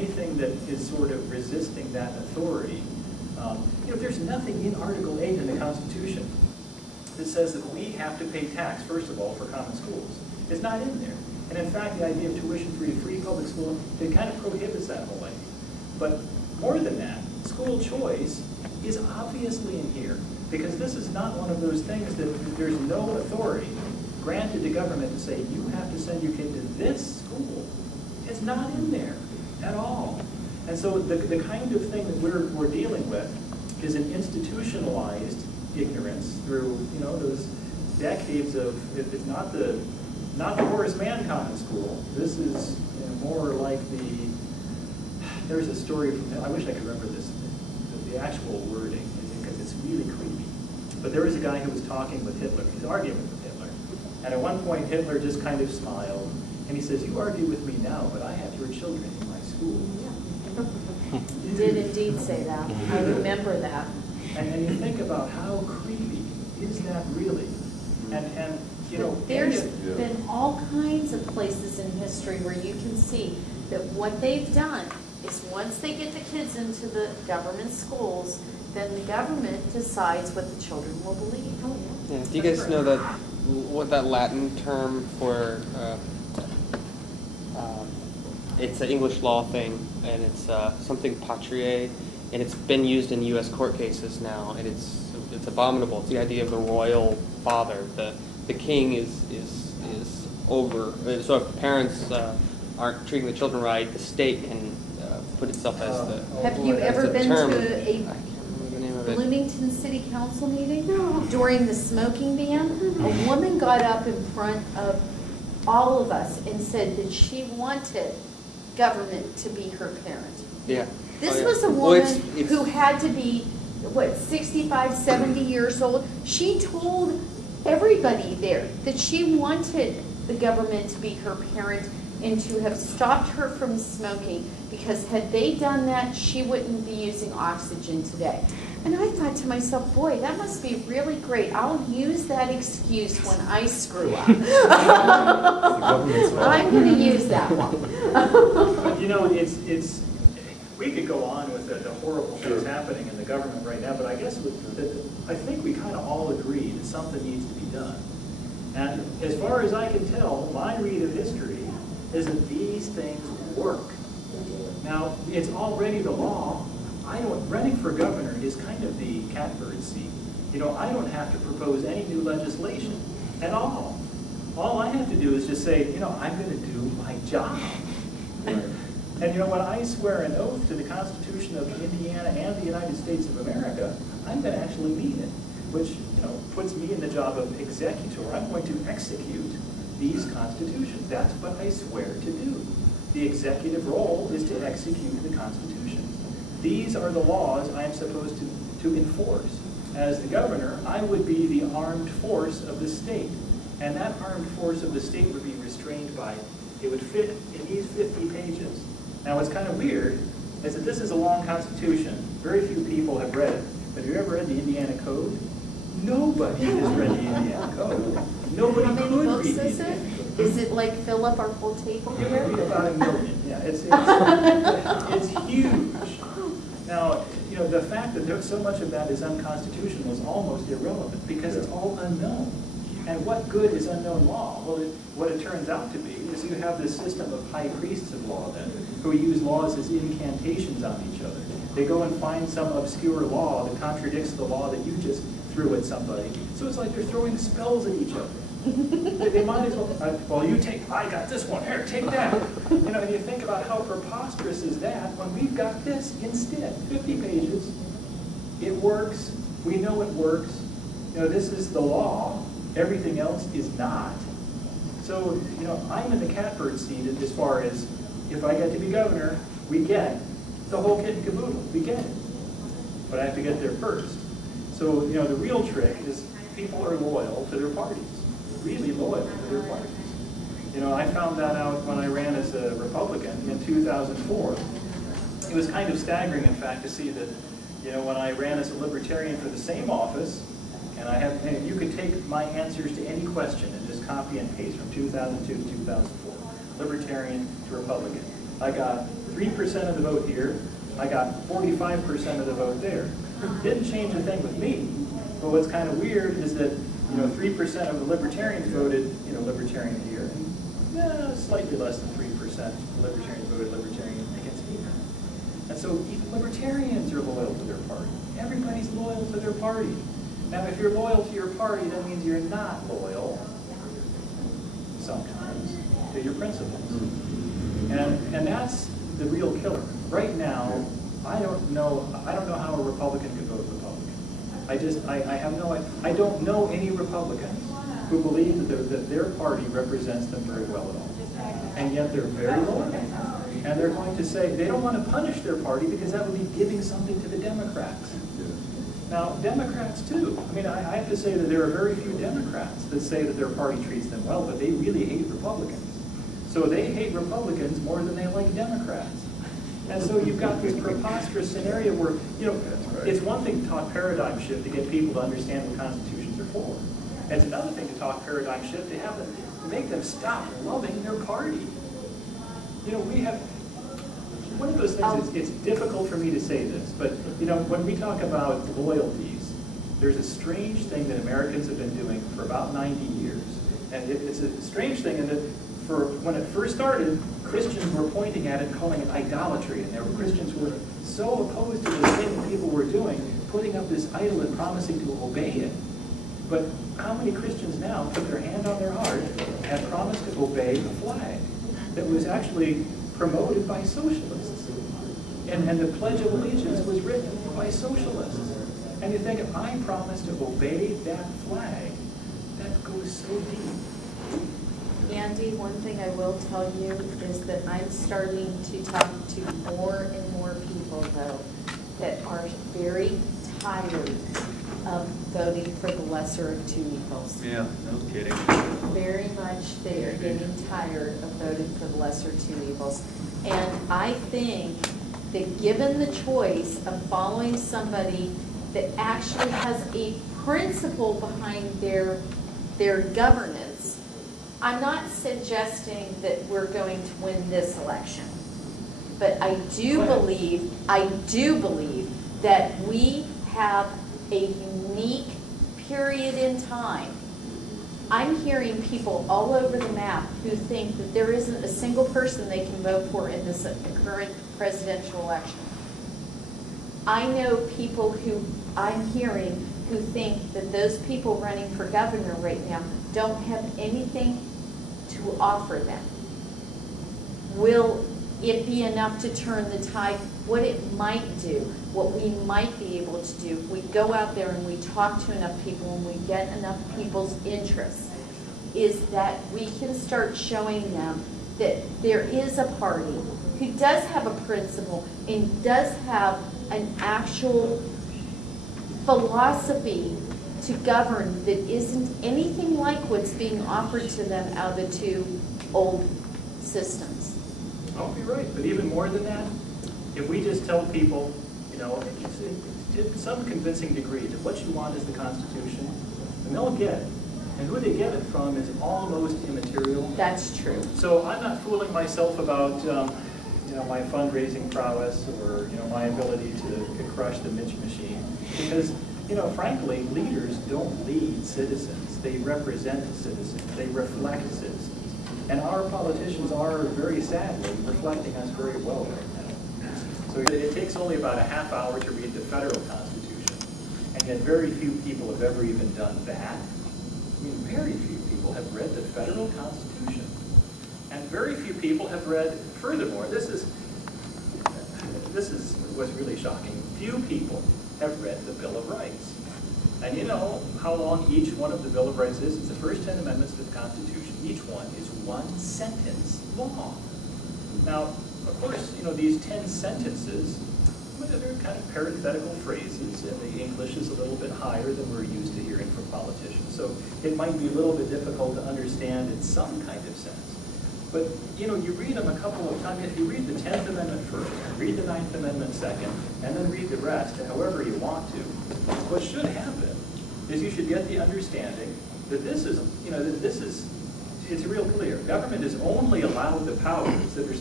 anything that is sort of resisting that authority, there's nothing in Article 8 in the Constitution that says that we have to pay tax, first of all, for common schools. It's not in there. And in fact, the idea of tuition-free, free public school, it kind of prohibits that whole idea. But more than that, school choice is obviously in here, because this is not one of those things that there's no authority granted to government to say, you have to send your kid to this school. It's not in there at all. And so the kind of thing that we're dealing with is an institutionalized ignorance through, those decades of, it's not the Horace Mann Common School. This is more like there's a story from, I wish I could remember this, the actual wording, because it's really creepy. But there was a guy who was talking with Hitler. He's arguing with Hitler. And at one point, Hitler just kind of smiled. And he says, you argue with me now, but I have your children in my school. Yeah. He did indeed say that. I remember that. And you think about how creepy is that really? And there's been all kinds of places in history where you can see that what they've done is once they get the kids into the government schools, then the government decides what the children will believe. Yeah. Do you guys know what that Latin term for? It's an English law thing, and it's something patriae, and it's been used in U.S. court cases now, and it's abominable. It's the idea of the royal father. The king is over. So if parents aren't treating the children right, the state can put itself as the. Have you ever been term. to a Bloomington City Council meeting? No. During the smoking ban, a woman got up in front of all of us and said that she wanted government to be her parent. Yeah. This was a woman who had to be, 65, 70 years old. She told everybody there that she wanted the government to be her parent and to have stopped her from smoking, because had they done that, she wouldn't be using oxygen today. And I thought to myself, boy, that must be really great. I'll use that excuse when I screw up. I'm going to use that one. It's we could go on with the horrible things happening in the government right now, but I guess I think we kind of all agree that something needs to be done. And as far as I can tell, my read of history is that these things work. Now, it's already the law. Running for governor is kind of the catbird seat. I don't have to propose any new legislation at all. All I have to do is just say, I'm going to do my job. And when I swear an oath to the Constitution of Indiana and the United States of America, I'm going to actually mean it, which puts me in the job of executor. I'm going to execute these constitutions. That's what I swear to do. The executive role is to execute the Constitution. These are the laws I am supposed to enforce. As the governor, I would be the armed force of the state. And that armed force of the state would be restrained by, it would fit in these 50 pages. Now what's kind of weird is that this is a long Constitution. Very few people have read it. But have you ever read the Indiana Code? Nobody has read the Indiana Code. Nobody How many could books read is the it? Indiana Code. Is it like fill up our whole table It here? would be about 1 million. Yeah, it's huge. Now, the fact that so much of that is unconstitutional is almost irrelevant, because it's all unknown. And what good is unknown law? Well, what it turns out to be is you have this system of high priests of law then, who use laws as incantations on each other. They go and find some obscure law that contradicts the law that you just threw at somebody. So it's like they're throwing spells at each other. They might as well, I got this one, here, take that. And you think about how preposterous is that when we've got this instead. 50 pages, it works, we know it works. This is the law, everything else is not. So, I'm in the catbird seat as far as, if I get to be governor, we get the whole kit and caboodle, we get it. But I have to get there first. So, the real trick is people are loyal to their parties. Really loyal to their parties. I found that out when I ran as a Republican in 2004. It was kind of staggering, in fact, to see that, when I ran as a Libertarian for the same office, and you could take my answers to any question and just copy and paste from 2002 to 2004, Libertarian to Republican. I got 3% of the vote here, I got 45% of the vote there. Didn't change a thing with me. But what's kind of weird is that 3% of the libertarians voted libertarian here, and slightly less than 3% of libertarians voted libertarian against me. And so even libertarians are loyal to their party. Everybody's loyal to their party. Now, if you're loyal to your party, that means you're not loyal, sometimes, to your principles. And that's the real killer. Right now, I don't know how a Republican could vote Republican. I don't know any Republicans who believe that their party represents them very well at all. And yet they're very loyal. And they're going to say, they don't want to punish their party because that would be giving something to the Democrats. Now, Democrats too. I mean, I have to say that there are very few Democrats that say that their party treats them well, but they really hate Republicans. So they hate Republicans more than they like Democrats. And so you've got this preposterous scenario where, it's one thing to talk paradigm shift to get people to understand what constitutions are for. It's another thing to talk paradigm shift to make them stop loving their party. We have, one of those things, it's difficult for me to say this, but when we talk about loyalties, there's a strange thing that Americans have been doing for about 90 years. And it's a strange thing in that when it first started, Christians were pointing at it and calling it idolatry, and there were Christians who were so opposed to the thing that people were doing, putting up this idol and promising to obey it. But how many Christians now put their hand on their heart and promise to obey the flag that was actually promoted by socialists? And the Pledge of Allegiance was written by socialists. And you think, if I promise to obey that flag, that goes so deep. Andy, one thing I will tell you is that I'm starting to talk to more and more people, though, that are very tired of voting for the lesser of two evils. Yeah, no kidding. Very much they are getting tired of voting for the lesser of two evils. And I think that given the choice of following somebody that actually has a principle behind their governance, I'm not suggesting that we're going to win this election, but I do believe that we have a unique period in time. I'm hearing people all over the map who think that there isn't a single person they can vote for in this current presidential election. I know people who I'm hearing who think that those people running for governor right now don't have anything to offer them. Will it be enough to turn the tide? What it might do, what we might be able to do, if we go out there and we talk to enough people and we get enough people's interests, is that we can start showing them that there is a party who does have a principle and does have an actual philosophy to govern that isn't anything like what's being offered to them out of the two old systems. Oh, you're right. But even more than that, if we just tell people, to some convincing degree that what you want is the Constitution, and they'll get it. And who they get it from is almost immaterial. That's true. So I'm not fooling myself about my fundraising prowess or my ability to crush the Mitch machine, because frankly, leaders don't lead citizens. They represent citizens. They reflect citizens. And our politicians are, very sadly, reflecting us very well right now. So it takes only about a half hour to read the federal Constitution, and yet very few people have ever even done that. I mean, very few people have read the federal Constitution. And very few people have read, furthermore, this is what's really shocking. Few people have read the Bill of Rights. And you know how long each one of the Bill of Rights is? It's the first 10 amendments to the Constitution. Each one is one sentence long. Now, of course, these 10 sentences, they're kind of parenthetical phrases, and the English is a little bit higher than we're used to hearing from politicians. So it might be a little bit difficult to understand in some kind of sense. But, you read them a couple of times. If you read the 10th Amendment first, read the 9th Amendment second, and then read the rest, however you want to, what should happen is you should get the understanding that it's real clear. Government is only allowed the powers that are